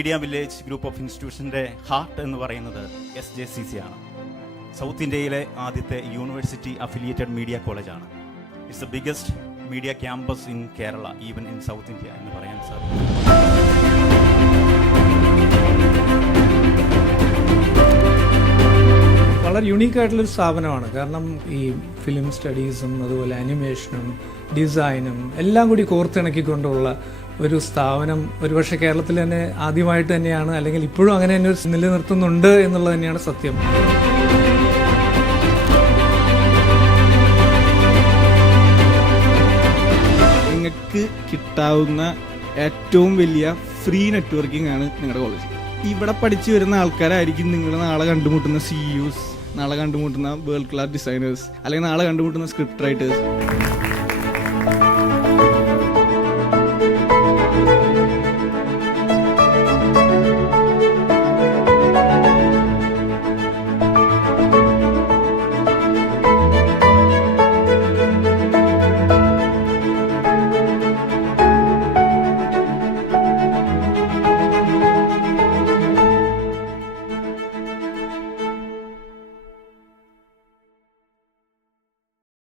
Media village group of ഇൻസ്റ്റിറ്റ്യൂഷൻ്റെ heart എന്ന് പറയുന്നത് SJCC ആണ്. സൗത്ത് ഇന്ത്യയിലെ ആദ്യത്തെ യൂണിവേഴ്സിറ്റി അഫിലിയേറ്റഡ് മീഡിയ കോളേജാണ്. It's the biggest media campus in Kerala, even in south India എന്ന് പറയാൻ സാധിക്കും. വളരെ യുണീക്കായിട്ടുള്ളൊരു സ്ഥാപനമാണ്. കാരണം ഈ ഫിലിം സ്റ്റഡീസും അതുപോലെ അനിമേഷനും ഡിസൈനും എല്ലാം കൂടി കോർത്തിണക്കിക്കൊണ്ടുള്ള ഒരു സ്ഥാപനം ഒരുപക്ഷെ കേരളത്തിൽ തന്നെ ആദ്യമായിട്ട് തന്നെയാണ്, അല്ലെങ്കിൽ ഇപ്പോഴും അങ്ങനെ തന്നെ നിലനിർത്തുന്നുണ്ട് എന്നുള്ളത് തന്നെയാണ് സത്യം. നിങ്ങൾക്ക് കിട്ടാവുന്ന ഏറ്റവും വലിയ ഫ്രീ നെറ്റ്വർക്കിംഗ് ആണ് നിങ്ങളുടെ കോളേജ്. ഇവിടെ പഠിച്ചു വരുന്ന ആൾക്കാരായിരിക്കും നിങ്ങൾ നാളെ കണ്ടുമുട്ടുന്ന CEOs, നാളെ കണ്ടുമുട്ടുന്ന വേൾഡ് ക്ലാസ് ഡിസൈനേഴ്സ്, അല്ലെങ്കിൽ നാളെ കണ്ടുമുട്ടുന്ന സ്ക്രിപ്റ്റ് റൈറ്റേഴ്സ്.